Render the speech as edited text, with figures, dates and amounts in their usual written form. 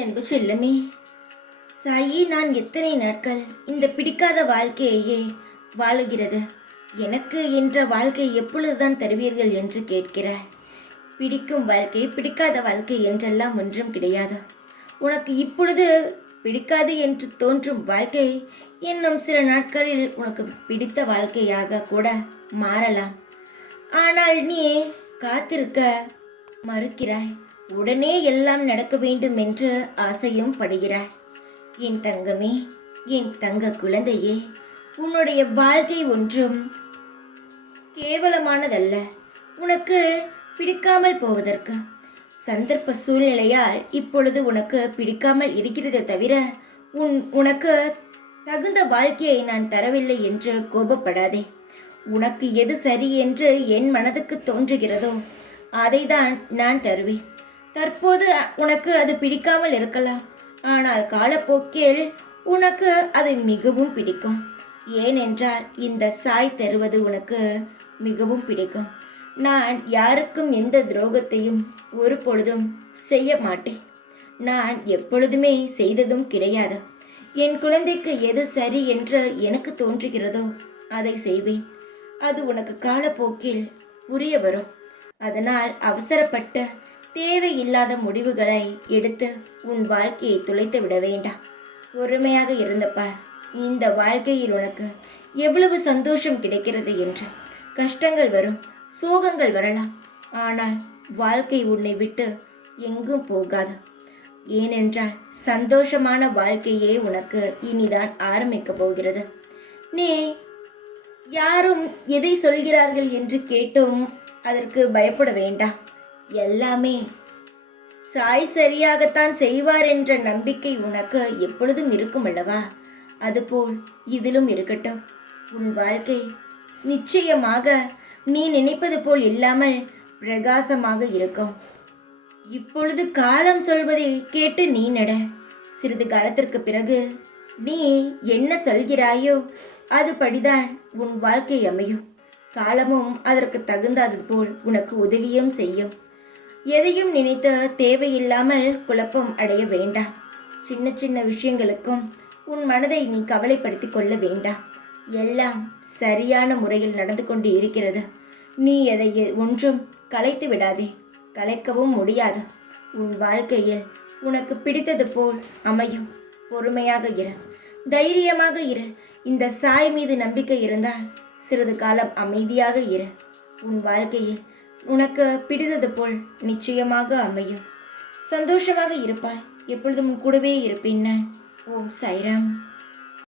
அன்பு செல்லமே, சாயி, நான் எத்தனை நாட்கள் இந்த பிடிக்காத வாழ்க்கையையே வாழுகிறது. எனக்கு என்ற வாழ்க்கை எப்பொழுதுதான் தருவீர்கள் என்று கேட்கிறாய். பிடிக்கும் வாழ்க்கை பிடிக்காத வாழ்க்கை என்றெல்லாம் ஒன்றும் கிடையாது. உனக்கு இப்பொழுது பிடிக்காது என்று தோன்றும் வாழ்க்கை இன்னும் சில நாட்களில் உனக்கு பிடித்த வாழ்க்கையாக கூட மாறலாம். ஆனால் நீ காத்திருக்க மறுக்கிறாய். உடனே எல்லாம் நடக்க வேண்டும் என்று ஆசையும் படுகிறாய். என் தங்கமே, என் தங்க குழந்தையே, உன்னுடைய வாழ்க்கை ஒன்றும் கேவலமானதல்ல. உனக்கு பிடிக்காமல் போவதற்கு சந்தர்ப்ப சூழ்நிலையால் இப்பொழுது உனக்கு பிடிக்காமல் இருக்கிறதே தவிர உனக்கு தகுந்த வாழ்க்கையை நான் தரவில்லை என்று கோபப்படாதே. உனக்கு எது சரி என்று என் மனதுக்கு தோன்றுகிறதோ அதை தான் நான் தருவேன். தற்போது உனக்கு அது பிடிக்காமல் இருக்கலாம், ஆனால் காலப்போக்கில் உனக்கு அது மிகவும் பிடிக்கும். ஏனென்றால் இந்த சாய் தருவது உனக்கு மிகவும் பிடிக்கும். நான் யாருக்கும் எந்த துரோகத்தையும் ஒரு பொழுதும் செய்ய மாட்டேன். நான் எப்பொழுதுமே செய்ததும் கிடையாது. என் குழந்தைக்கு எது சரி என்று எனக்கு தோன்றுகிறதோ அதை செய்வேன். அது உனக்கு காலப்போக்கில் புரிய வரும். அதனால் அவசரப்பட்ட தேவையில்லாத முடிவுகளை எடுத்து உன் வாழ்க்கையை துளைத்து விட வேண்டாம். பொறுமையாக இருந்தப்பார். இந்த வாழ்க்கையில் உனக்கு எவ்வளவு சந்தோஷம் கிடைக்கிறது என்று. கஷ்டங்கள் வரும், சோகங்கள் வரலாம், ஆனால் வாழ்க்கை உன்னை விட்டு எங்கும் போகாது. ஏனென்றால் சந்தோஷமான வாழ்க்கையே உனக்கு இனிதான் ஆரம்பிக்க போகிறது. நீ யாரும் எதை சொல்கிறார்கள் என்று கேட்டும் அதற்கு பயப்பட வேண்டாம். எல்லாமே சாய் சரியாகத்தான் செய்வார் என்ற நம்பிக்கை உனக்கு எப்பொழுதும் இருக்கும் அல்லவா? அதுபோல் இதிலும் இருக்கட்டும். உன் வாழ்க்கை நிச்சயமாக நீ நினைப்பது போல் இல்லாமல் பிரகாசமாக இருக்கும். இப்பொழுது காலம் சொல்வதை கேட்டு நீ நட. சிறிது காலத்திற்கு பிறகு நீ என்ன சொல்கிறாயோ அதுபடிதான் உன் வாழ்க்கை அமையும். காலமும் அதற்கு தகுந்தது போல் உனக்கு உதவியும் செய்யும். எதையும் நினைத்து தேவையில்லாமல் குழப்பம் அடைய வேண்டாம். சின்ன சின்ன விஷயங்களுக்கும் உன் மனதை நீ கவலைப்படுத்தி கொள்ள வேண்டாம். எல்லாம் சரியான முறையில் நடந்து கொண்டு இருக்கிறது. நீ எதை ஒன்றும் கலைத்து விடாதே. கலைக்கவும் முடியாது. உன் வாழ்க்கையில் உனக்கு பிடித்தது போல் அமையும். பொறுமையாக இரு, தைரியமாக இரு. இந்த சாய் மீது நம்பிக்கை இருந்தால் சிறிது காலம் அமைதியாக இரு. உன் வாழ்க்கையில் உனக்கு பிடித்தது போல் நிச்சயமாக அமையும். சந்தோஷமாக இருப்பாய். எப்பொழுதும் கூடவே இருப்பேன் நான். ஓம் சாய்ராம்.